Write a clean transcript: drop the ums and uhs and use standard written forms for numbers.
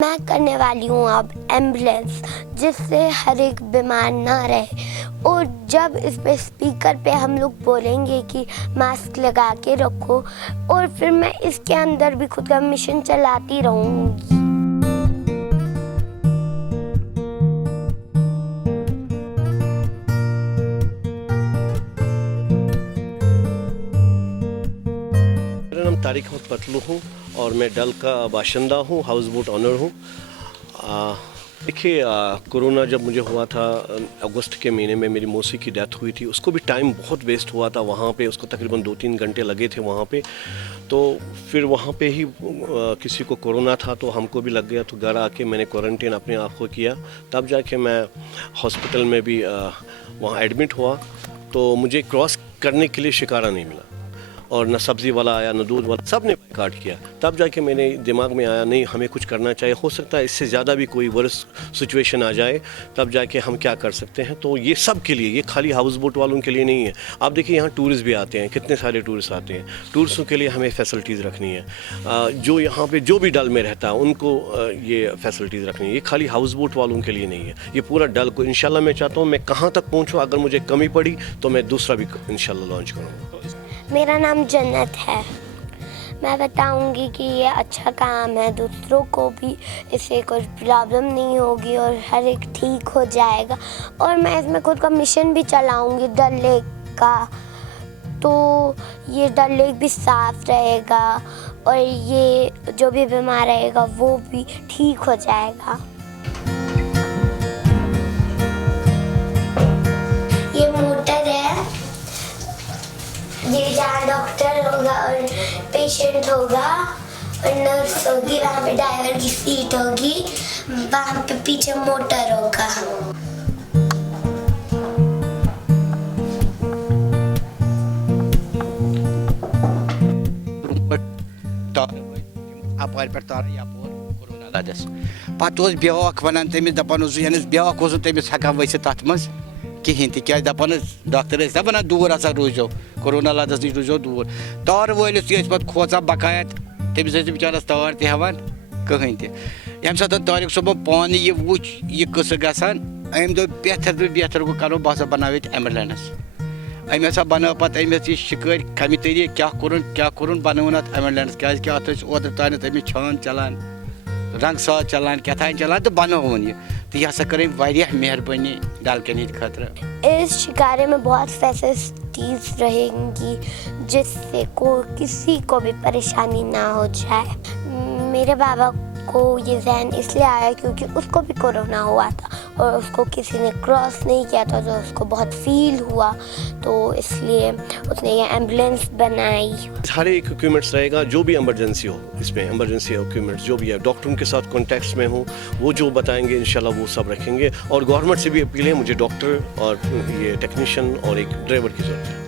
मैं करने वाली हूँ अब एम्बुलेंस, जिससे हर एक बीमार ना रहे। और जब इस पे स्पीकर पे हम लोग बोलेंगे कि मास्क लगा के रखो, और फिर मैं इसके अंदर भी खुद का मिशन चलाती रहूँगी। मेरा नाम तारिक अहमद पतलू हूँ और मैं डल का बाशिंदा हूँ, हाउस बोट ऑनर हूँ। देखिए, कोरोना जब मुझे हुआ था अगस्त के महीने में, मेरी मौसी की डेथ हुई थी। उसको भी टाइम बहुत वेस्ट हुआ था वहाँ पे, उसको तकरीबन 2-3 घंटे लगे थे वहाँ पे। तो फिर वहाँ पे ही किसी को कोरोना था तो हमको भी लग गया, तो घर आके मैंने क्वारंटीन अपने आप को किया। तब जाके मैं हॉस्पिटल में भी वहाँ एडमिट हुआ, तो मुझे क्रॉस करने के लिए शिकारा नहीं मिला, और न सब्ज़ी वाला आया न दूध वाला, सब ने काट किया। तब जाके मेरे दिमाग में आया, नहीं हमें कुछ करना चाहिए, हो सकता है इससे ज़्यादा भी कोई वर्स सिचुएशन आ जाए, तब जाके हम क्या कर सकते हैं। तो ये सब के लिए, ये खाली हाउस बोट वालों के लिए नहीं है। आप देखिए यहाँ टूरिस्ट भी आते हैं, कितने सारे टूरिस्ट आते हैं। टूरिस्टों के लिए हमें फैसिलिटीज़ रखनी है, जो यहाँ पे जो भी डल में रहता है उनको ये फैसिलिटीज़ रखनी है। ये खाली हाउस बोट वालों के लिए नहीं है, ये पूरा डल को इंशाल्लाह मैं चाहता हूँ मैं कहाँ तक पहुँचूँ। अगर मुझे कमी पड़ी तो मैं दूसरा भी इंशाल्लाह लॉन्च करूँगा। मेरा नाम जन्नत है। मैं बताऊंगी कि ये अच्छा काम है, दूसरों को भी इससे कोई प्रॉब्लम नहीं होगी और हर एक ठीक हो जाएगा। और मैं इसमें खुद का मिशन भी चलाऊंगी डल लेक का, तो ये डल लेक भी साफ रहेगा और ये जो भी बीमार रहेगा वो भी ठीक हो जाएगा। ये मोटर है, ये जहाँ डॉक्टर होगा और पेशेंट होगा और नर्स होगी, वहाँ पे ड्राइवर की सीट होगी, वहाँ पे पीछे मोटर होगा। अपार पे तार कोरोना लदस पे ब्याख वन तमिस दपान ब्याख तमिस हेकान वसित तथ मज कहें क्या दपान डॉक्टर दपान दूर हसा रूजो, कोरोना लदस नश रूजो दूर। तार वलिस पे खोचा बकायत, तमिस बिचारस तार तवान कहें तम सात तारिक सोबन पान यह वो यह कस गसान, अम दो बेहतर गो करो बह बना एम्बुलेंस। अम हसा बनो पे अमिस यह शिकार कमी तरीक क्या कोर बनवन अत एम्बुलेंस, क्या ओतर तान तमिस छान चलान, रंग साज चलान, क्या चलान, तो बनोन यह। तो यह हसा कर मेहरबानी डल के खतर। इस शिकारे में बहुत फैसिलिटीज रहेंगी जिससे किसी को भी परेशानी ना हो जाए। मेरे बाबा को ये ज़हन इसलिए आया क्योंकि उसको भी कोरोना हुआ था और उसको किसी ने क्रॉस नहीं किया था, तो उसको बहुत फील हुआ, तो इसलिए उसने ये एम्बुलेंस बनाई। सारे इक्विपमेंट्स रहेगा, जो भी इमरजेंसी हो, इसमें इमरजेंसी इक्विपमेंट्स जो भी है, डॉक्टरों के साथ कॉन्टैक्ट्स में हो, वो जो बताएंगे इंशाल्लाह वो सब रखेंगे। और गवर्नमेंट से भी अपील है, मुझे डॉक्टर और ये टेक्नीशियन और एक ड्राइवर की ज़रूरत है।